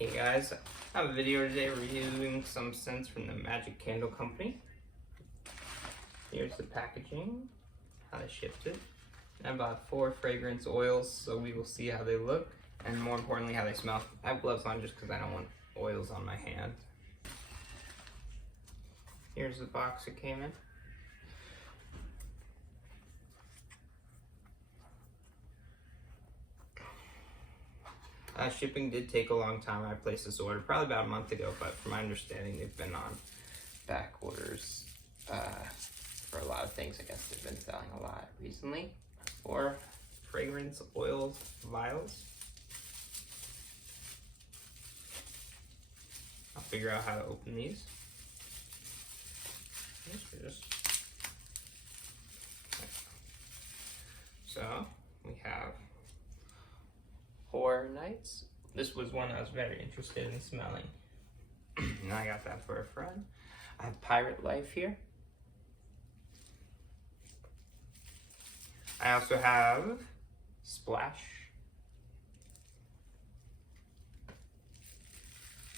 Hey guys, I have a video today reviewing some scents from the Magic Candle Company. Here's the packaging, how they shipped it. I bought 4 fragrance oils, so we will see how they look, and more importantly, how they smell. I have gloves on just because I don't want oils on my hand. Here's the box it came in. Shipping did take a long time. I placed this order probably about a month ago, but from my understanding, they've been on back orders for a lot of things. I guess they've been selling a lot recently. 4 fragrance oil vials. I'll figure out how to open these. So we have Horror Nights. This was one I was very interested in smelling. And I got that for a friend. I have Pirate Life here. I also have Splash.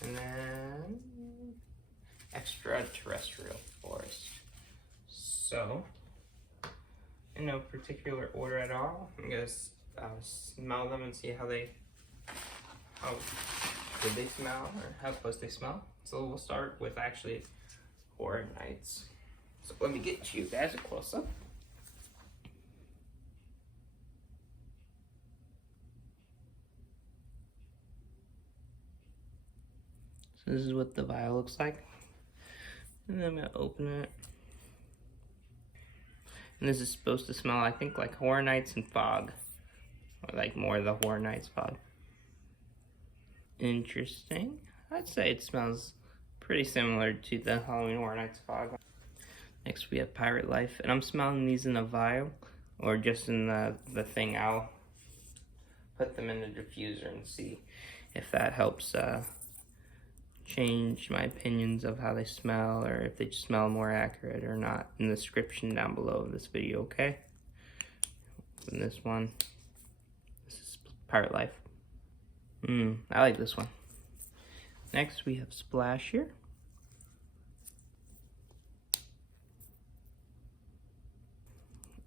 And then Extraterrestrial Forest. So, in no particular order at all, I'm gonna smell them and see how good they smell or how close they smell. So we'll start with actually Horror Nights. So let me get you guys a close up. So this is what the vial looks like. And then I'm gonna open it. And this is supposed to smell, I think, like Horror Nights and Fog. Or like more of the Horror Nights Fog. Interesting. I'd say it smells pretty similar to the Halloween Horror Nights Fog. Next we have Pirate Life. And I'm smelling these in a vial or just in the thing. I'll put them in the diffuser and see if that helps change my opinions of how they smell, or if they smell more accurate or not, in the description down below of this video, okay? And this one, this is Pirate Life. I like this one. Next we have Splash here.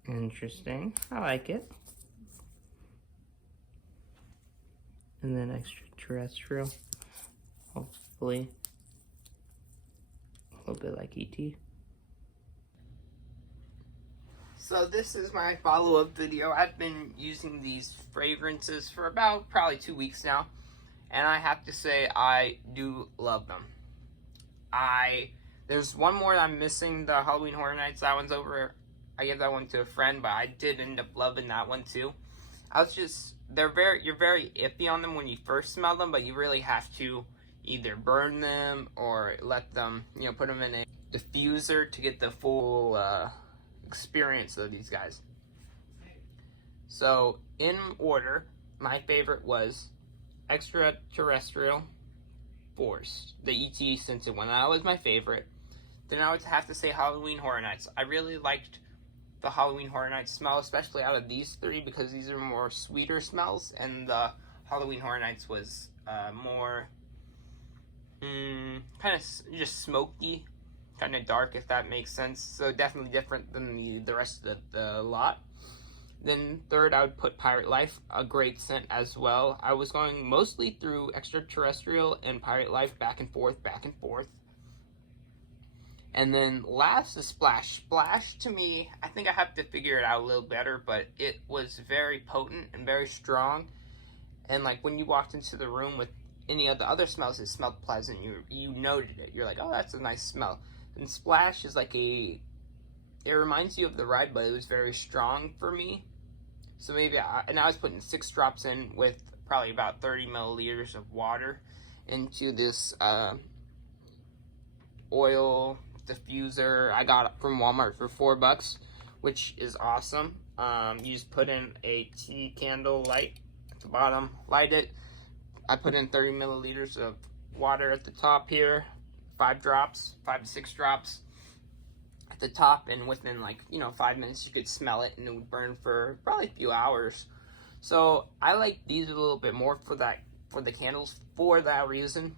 Interesting, I like it. And then Extraterrestrial. Hopefully a little bit like ET. So this is my follow-up video. I've been using these fragrances for about probably 2 weeks now, and I have to say I do love them. There's one more I'm missing, the Halloween Horror Nights. That one's over. I gave that one to a friend, but I did end up loving that one too. You're very iffy on them when you first smell them, but you really have to either burn them or let them, put them in a diffuser to get the full experience of these guys. So in order, my favorite was Extraterrestrial Forest, the ET scented one. That was my favorite. Then I would have to say Halloween Horror Nights. I really liked the Halloween Horror Nights smell, especially out of these 3, because these are more sweeter smells, and the Halloween Horror Nights was more kind of just smoky, kind of dark, if that makes sense. So definitely different than the rest of the lot. Then third, I would put Pirate Life, a great scent as well. I was going mostly through Extraterrestrial and Pirate Life, back and forth. And then last is Splash. Splash, to me, I think I have to figure it out a little better, but it was very potent and very strong. And like when you walked into the room with any of the other smells, it smelled pleasant. You noted it. You're like, oh, that's a nice smell. And Splash is like it reminds you of the ride, but it was very strong for me. So maybe, and I was putting 6 drops in with probably about 30 milliliters of water into this oil diffuser I got from Walmart for $4, which is awesome. You just put in a tea candle light at the bottom, light it. I put in 30 milliliters of water at the top here, 5 to 6 drops at the top, and within 5 minutes you could smell it, and it would burn for probably a few hours. So I like these a little bit more for for the candles for that reason,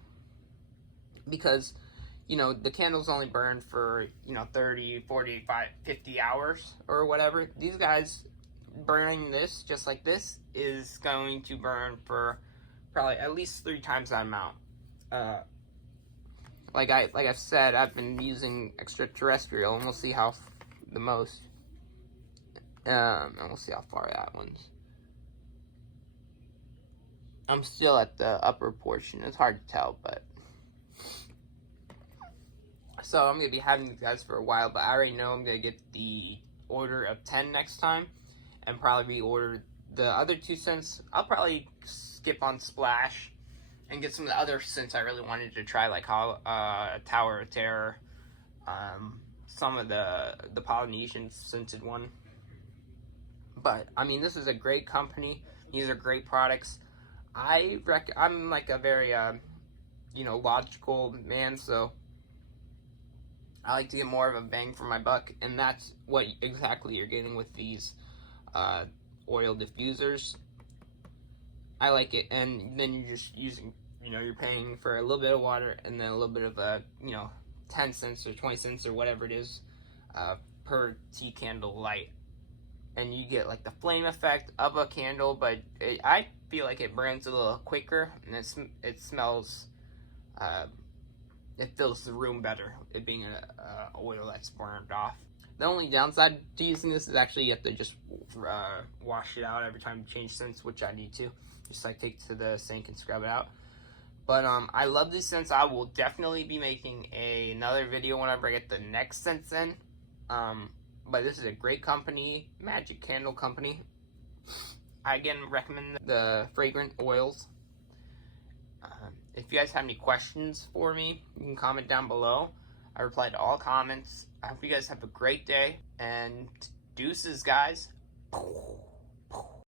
because you know the candles only burn for 30, 45, 50 hours or whatever. These guys burning this just like this is going to burn for probably at least 3 times that amount. Like I've said, I've been using extraterrestrial, and we'll see how the most. And we'll see how far that one's. I'm still at the upper portion. It's hard to tell, but so I'm gonna be having these guys for a while. But I already know I'm gonna get the order of 10 next time, and probably reorder the other 2 scents. I'll probably skip on Splash and get some of the other scents I really wanted to try, like Tower of Terror, some of the Polynesian scented one. But I mean, this is a great company. These are great products. I'm like a very logical man, so I like to get more of a bang for my buck, and that's what exactly you're getting with these oil diffusers. I like it, and then you're just using, you're paying for a little bit of water and then a little bit of 10 cents or 20 cents or whatever it is per tea candle light. And you get like the flame effect of a candle, but I feel like it burns a little quicker, and it smells, it fills the room better, it being a oil that's burned off. The only downside to using this is actually you have to just wash it out every time you change scents, which I need to. Just like take it to the sink and scrub it out. But I love these scents. I will definitely be making another video whenever I get the next scents in. But this is a great company, Magic Candle Company. I again recommend the fragrant oils. If you guys have any questions for me, you can comment down below. I reply to all comments. I hope you guys have a great day, and deuces, guys.